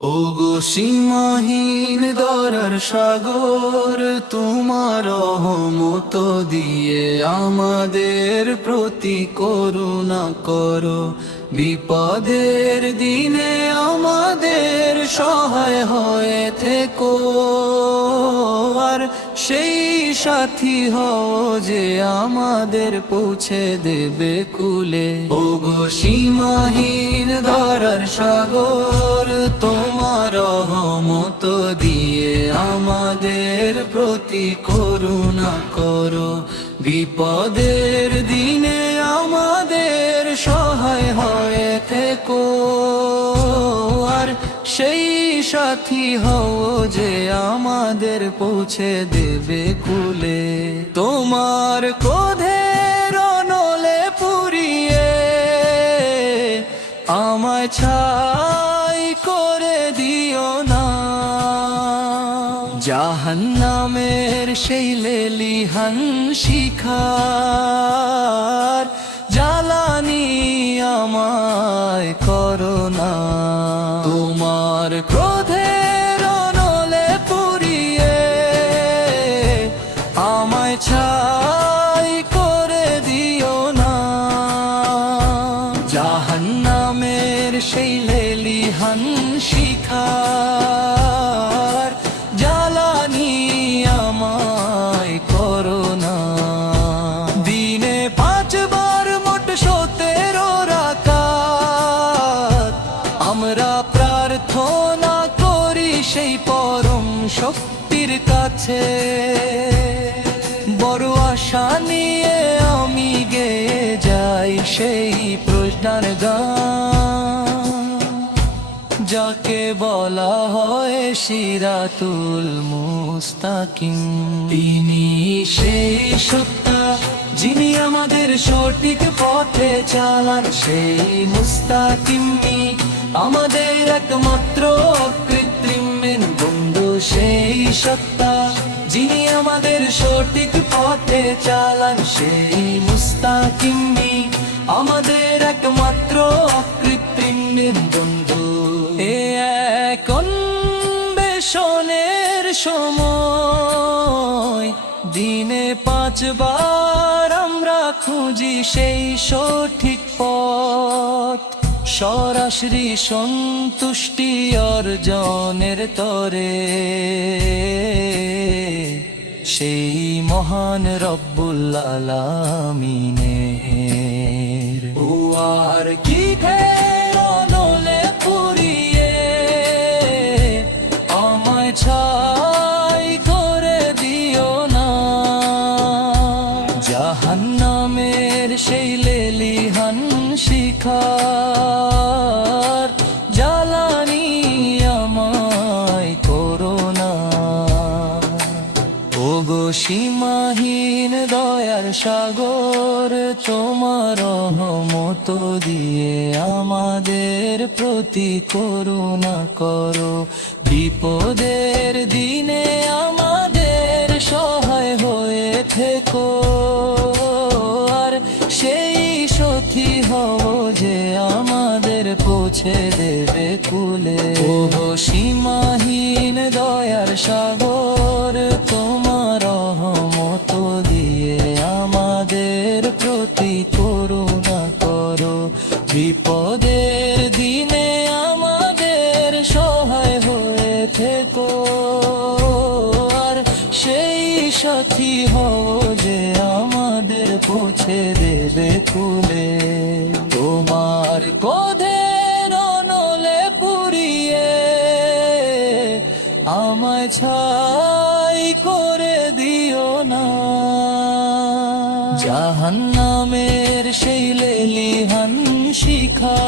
ওগো সীমাহীন দয়ার সাগর, তোমার রহমত দিয়ে আমাদের প্রতি করুণা করো। বিপদের দিনে আমাদের সহায় হয়ে থেকো, আর সেই সাথী হও যে আমাদের পৌঁছে দেবে কুলে। ওগো সীমাহীন দয়ার সাগর, তোমার রহমত দিয়ে আমাদের প্রতি করুণা করো। বিপদের দিনে আমাদের সহায় হয়ে থেকো, আর সেই সাথী হও যে আমাদের পৌঁছে দেবে কুলে। তোমার ক্রোধের অনলে পুড়িয়ে আমায় ছাই করে দিও না, জাহান্নামের সেই লেলিহান শিখার জ্বালানি আমায় করো না। তোমার ক্রোধের অনলে পুড়িয়ে আমায় ছাই করে দিও না, জাহান্নামের সেই লেলিহান শিখার জ্বালানি আমায় করো না। দিনে 5 বার মোট 17 রাকাত আমরা প্রার্থনা করি সেই পরম শক্তির কাছে। বড় আশা নিয়ে আমি গেয়ে যাই সেই প্রশ্নের গান, যাকে বলা হয় সিরাতুল মুস্তাকিম। তিনি সেই সত্তা যিনি আমাদের সঠিক পথে চালান, সেই মুস্তাকিমই আমাদের একমাত্র অকৃত্রিম বন্ধু। সেই সত্তা যিনি আমাদের সঠিক পথে চালান, সেই মুস্তাকিমই আমাদের একমাত্র অকৃত্রিম বন্ধু। এ এক অন্বেষণের সময় দিনে 5 বার আমরা খুঁজি সেই সঠিক পথ, সরাসরি সন্তুষ্টি অর্জনের তরে। সেই মহান রব্বুল আলামিনের ও আর কি অনলে পুড়িয়ে আমায় ছাই করে দিও না, জাহান্নামের সেই লেলিহান শিখার জ্বালানি আমায় করো না। ওগো সীমাহীন দয়ার সাগর, তোমার রহমত দিয়ে আমাদের প্রতি করুণা করো। বিপদের দিনে আমাদের সহায় হয়ে থেকো, আর সেই সাথী হও যে আমাদের পৌঁছে দেবে কুলে। ওগো সীমাহীন দয়ার সাগর, তোমার রহমত দিয়ে আমাদের প্রতি করুণা করো। বিপদের দিনে আমাদের সহায় হয়ে থেকো, আর সেই সাথী হও যে আমাদের পৌঁছে দেবে কুলে। তোমার ক্রোধের অনলে পুড়িয়ে আমায় ছাই করে দিও না, জাহান্নামের সেই লেলিহান শিখা